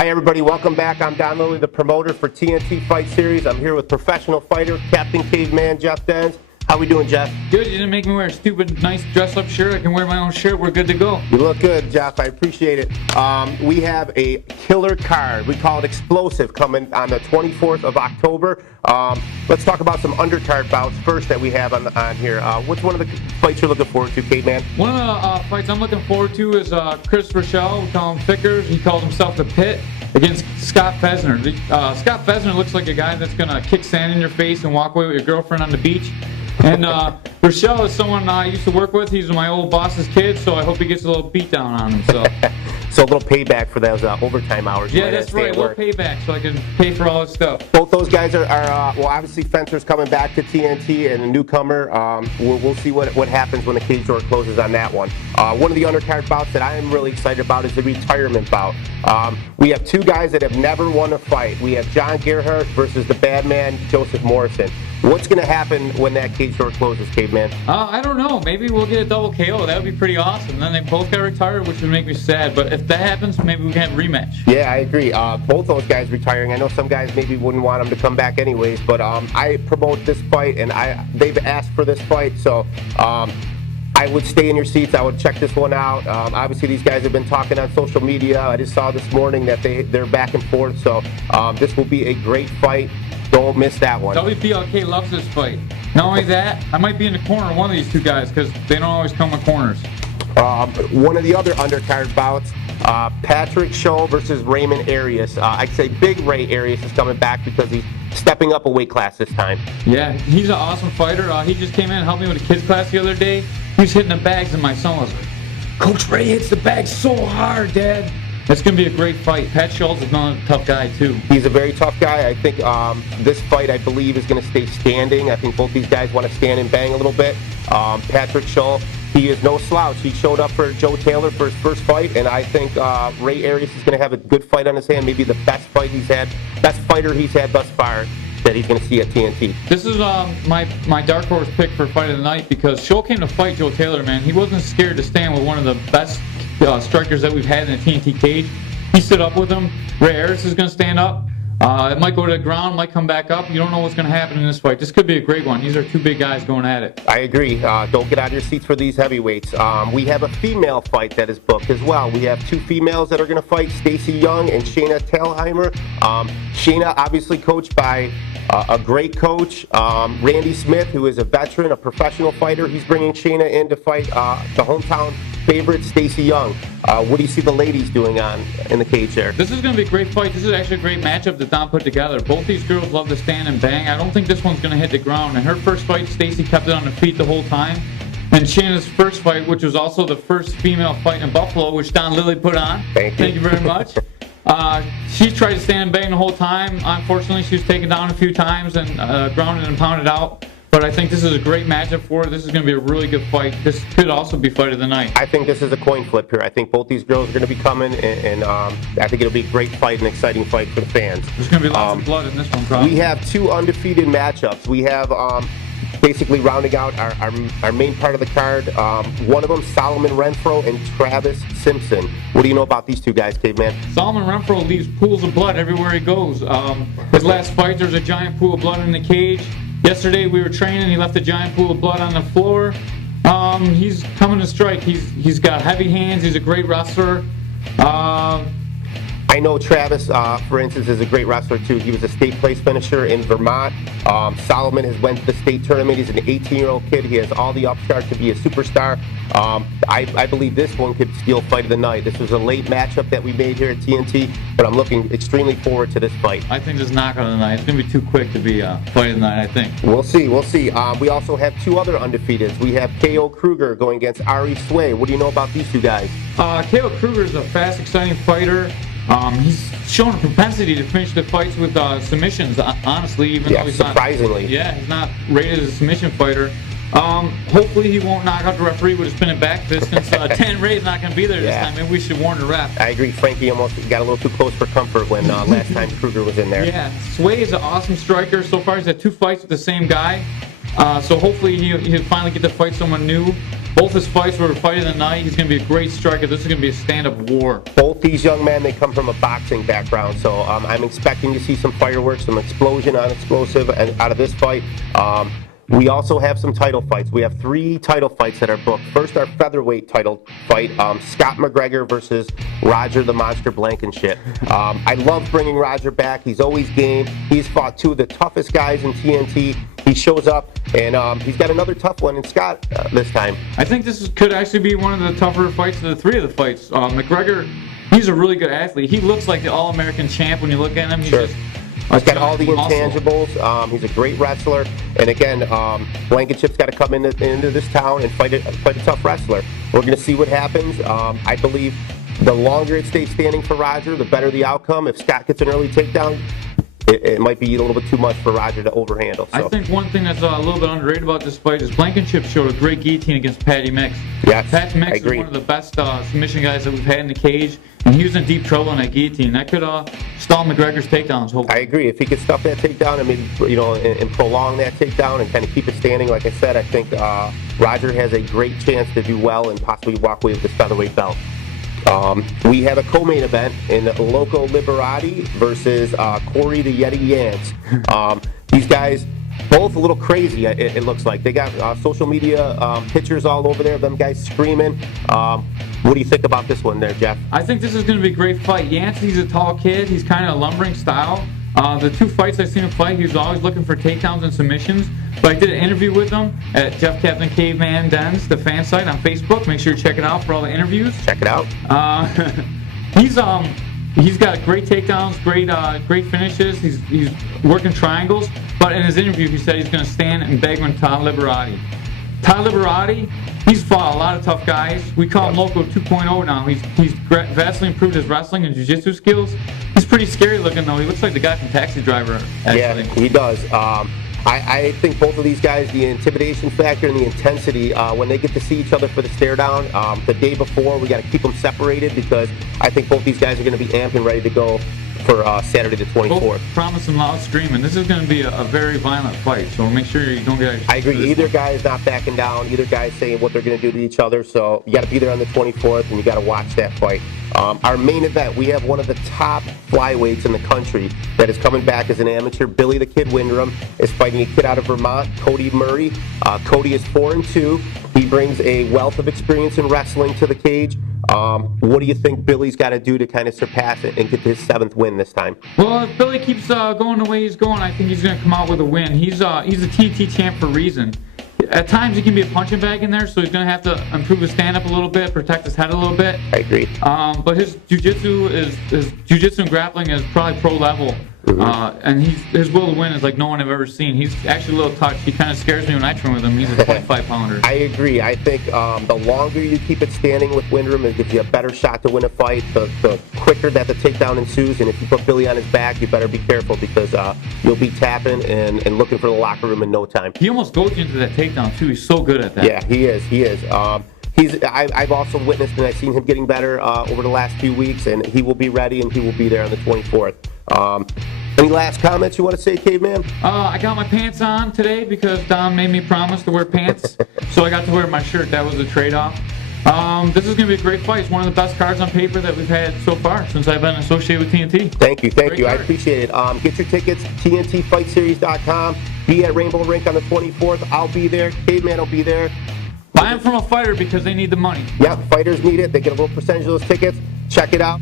Hi everybody, welcome back. I'm Don Lilly, the promoter for TNT Fight Series. I'm here with professional fighter, Captain Caveman, Jeff Dens. How we doing, Jeff? Good. You didn't make me wear a stupid, nice dress-up shirt. I can wear my own shirt. We're good to go. You look good, Jeff. I appreciate it. We have a killer card. We call it Explosive, coming on the 24th of October. Let's talk about some undercard bouts first that we have on here. What's one of the fights you're looking forward to, Caveman? One of the fights I'm looking forward to is Chris Rochelle. We call him Fickers. He calls himself the Pit, against Scott Fesner. Scott Fesner looks like a guy that's going to kick sand in your face and walk away with your girlfriend on the beach. And Rochelle is someone I used to work with. He's my old boss's kid, so I hope he gets a little beat down on him. So, so a little payback for those overtime hours. Yeah, that's right. A little payback so I can pay for all his stuff. Both those guys are well, obviously Fencer's coming back to TNT and a newcomer. We'll see what happens when the cage door closes on that one. One of the undercard bouts that I am really excited about is the retirement bout. We have two guys that have never won a fight. We have John Gerhardt versus the bad man, Joseph Morrison. What's going to happen when that cage door closes, Caveman? I don't know. Maybe we'll get a double KO. That would be pretty awesome. Then they both got retired, which would make me sad. But if that happens, maybe we can have a rematch. Yeah, I agree. Both those guys retiring. I know some guys maybe wouldn't want them to come back anyways, but I promote this fight, and they've asked for this fight, so I would stay in your seats. I would check this one out. Obviously, these guys have been talking on social media. I just saw this morning that they're back and forth, so this will be a great fight. Don't miss that one. WPLK loves this fight. Not only that, I might be in the corner of one of these two guys because they don't always come with corners. One of the other undercard bouts, Patrick Scholl versus Raymond Arias. I'd say Big Ray Arias is coming back because he's stepping up a weight class this time. Yeah, he's an awesome fighter. He just came in and helped me with a kids class the other day. He was hitting the bags and my son was like, "Coach Ray hits the bags so hard, Dad." It's going to be a great fight. Pat Schultz is another tough guy, too. He's a very tough guy. I think this fight, I believe, is going to stay standing. I think both these guys want to stand and bang a little bit. Patrick Schultz, he is no slouch. He showed up for Joe Taylor for his first fight, and I think Ray Arias is going to have a good fight on his hand, maybe the best fighter he's had thus far that he's going to see at TNT. This is my dark horse pick for fight of the night because Schultz came to fight Joe Taylor, man. He wasn't scared to stand with one of the best strikers that we've had in the TNT cage. He stood up with him. Ray Arias is going to stand up. It might go to the ground, might come back up. You don't know what's going to happen in this fight. This could be a great one. These are two big guys going at it. I agree. Don't get out of your seats for these heavyweights. We have a female fight that is booked as well. We have two females that are going to fight, Stacy Young and Shayna Telheimer. Shayna, obviously coached by a great coach, Randy Smith, who is a veteran, a professional fighter. He's bringing Shayna in to fight the hometown favorite, Stacy Young. What do you see the ladies doing in the cage there? This is going to be a great fight. This is actually a great matchup that Don put together. Both these girls love to stand and bang. I don't think this one's going to hit the ground. In her first fight, Stacy kept it on her feet the whole time. And Shayna's first fight, which was also the first female fight in Buffalo, which Don Lilly put on. Thank you very much. She tried to stand and bang the whole time. Unfortunately, she was taken down a few times and grounded and pounded out. But I think this is a great matchup for her. This is going to be a really good fight. This could also be fight of the night. I think this is a coin flip here. I think both these girls are going to be coming, and I think it'll be a great fight, an exciting fight for the fans. There's going to be lots of blood in this one, probably. We have two undefeated matchups. We have basically rounding out our main part of the card. One of them, Solomon Renfro and Travis Simpson. What do you know about these two guys, Caveman? Solomon Renfro leaves pools of blood everywhere he goes. His last fight, there's a giant pool of blood in the cage. Yesterday we were training, he left a giant pool of blood on the floor. He's coming to strike. He's got heavy hands, he's a great wrestler. I know Travis, for instance, is a great wrestler too. He was a state place finisher in Vermont. Solomon has went to the state tournament. He's an 18-year-old kid. He has all the upstart to be a superstar. I believe this one could steal fight of the night. This was a late matchup that we made here at TNT, but I'm looking extremely forward to this fight. I think this is knockout of the night. It's going to be too quick to be fight of the night, I think. We'll see. We also have two other undefeateds. We have K.O. Kruger going against Ari Sway. What do you know about these two guys? K.O. Kruger is a fast, exciting fighter. He's shown a propensity to finish the fights with submissions, honestly, even though he's surprisingly. He's not rated as a submission fighter. Hopefully he won't knock out the referee with a spinning back fist since Dan Ray's not going to be there this time. Maybe we should warn the ref. I agree. Frankie almost got a little too close for comfort when last time Kruger was in there. Yeah, Sway is an awesome striker. So far he's had two fights with the same guy. So hopefully he'll finally get to fight someone new. Both his fights were fight of the night. He's going to be a great striker. This is going to be a stand-up war. Both these young men, they come from a boxing background, so I'm expecting to see some fireworks, some explosion on explosive and out of this fight. We also have some title fights. We have 3 title fights that are booked. First, our featherweight title fight, Scott McGregor versus Roger the Monster Blankenship. I love bringing Roger back. He's always game. He's fought 2 of the toughest guys in TNT. He shows up, and he's got another tough one in Scott this time. I think could actually be one of the tougher fights of the 3 of the fights. McGregor, he's a really good athlete. He looks like the All-American champ when you look at him. He's just he's got all the intangibles. He's a great wrestler. And again, Blankenship's got to come into this town and fight a tough wrestler. We're going to see what happens. I believe the longer it stays standing for Roger, the better the outcome. If Scott gets an early takedown, it might be a little bit too much for Roger to overhandle. So. I think one thing that's a little bit underrated about this fight is Blankenship showed a great guillotine against Patty Mix. Yes, Pat Mix is one of the best submission guys that we've had in the cage, and he was in deep trouble in that guillotine. That could stall McGregor's takedowns, hopefully. I agree. If he could stuff that takedown and maybe and prolong that takedown and kind of keep it standing, like I said, I think Roger has a great chance to do well and possibly walk away with this featherweight belt. We have a co-main event in Loco Liberati versus Corey the Yeti Yance. These guys, both a little crazy, it looks like. They got social media pictures all over there of them guys screaming. What do you think about this one there, Jeff? I think this is going to be a great fight. Yance, he's a tall kid. He's kind of a lumbering style. The 2 fights I've seen him fight, he was always looking for takedowns and submissions. But I did an interview with him at Jeff Captain Caveman Dens, the fan site on Facebook. Make sure you check it out for all the interviews. Check it out. He's got great takedowns, great finishes. He's working triangles. But in his interview, he said he's going to stand and beg with Todd Liberati. Todd Liberati, he's fought a lot of tough guys. We call him Loco 2.0 now. He's vastly improved his wrestling and jiu-jitsu skills. He's pretty scary looking, though. He looks like the guy from Taxi Driver, actually. Yeah, he does. I think both of these guys, the intimidation factor and the intensity, when they get to see each other for the stare down, the day before, we got to keep them separated because I think both these guys are going to be amped and ready to go for Saturday the 24th. Both promising loud screaming. This is going to be a very violent fight, so make sure you don't get... I agree. Either guy is not backing down. Either guy is saying what they're going to do to each other, so you got to be there on the 24th, and you got to watch that fight. Our main event, we have one of the top flyweights in the country that is coming back as an amateur. Billy the Kid Windrum is fighting a kid out of Vermont, Cody Murray. Cody is 4-2. He brings a wealth of experience in wrestling to the cage. What do you think Billy's got to do to kind of surpass it and get his 7th win this time? Well, if Billy keeps going the way he's going, I think he's going to come out with a win. He's a TNT champ for a reason. At times he can be a punching bag in there, so he's going to have to improve his stand-up a little bit, protect his head a little bit. I agree. But his jiu-jitsu and grappling is probably pro level. And his will to win is like no one I've ever seen. He's actually a little touched. He kind of scares me when I train with him. He's a 25-pounder. I agree. I think the longer you keep it standing with Windrum, it gives you a better shot to win a fight. The quicker that the takedown ensues, and if you put Billy on his back, you better be careful because you'll be tapping and looking for the locker room in no time. He almost goes into that takedown, too. He's so good at that. Yeah, he is. I've also witnessed and I've seen him getting better over the last few weeks, and he will be ready and he will be there on the 24th. Any last comments you want to say, Caveman? I got my pants on today because Dom made me promise to wear pants, so I got to wear my shirt. That was a trade-off. This is going to be a great fight. It's one of the best cards on paper that we've had so far since I've been associated with TNT. Thank you. I appreciate it. Get your tickets, TNTFightSeries.com. Be at Rainbow Rink on the 24th. I'll be there. Caveman will be there. Buy them from a fighter because they need the money. Yep, fighters need it. They get a little percentage of those tickets. Check it out.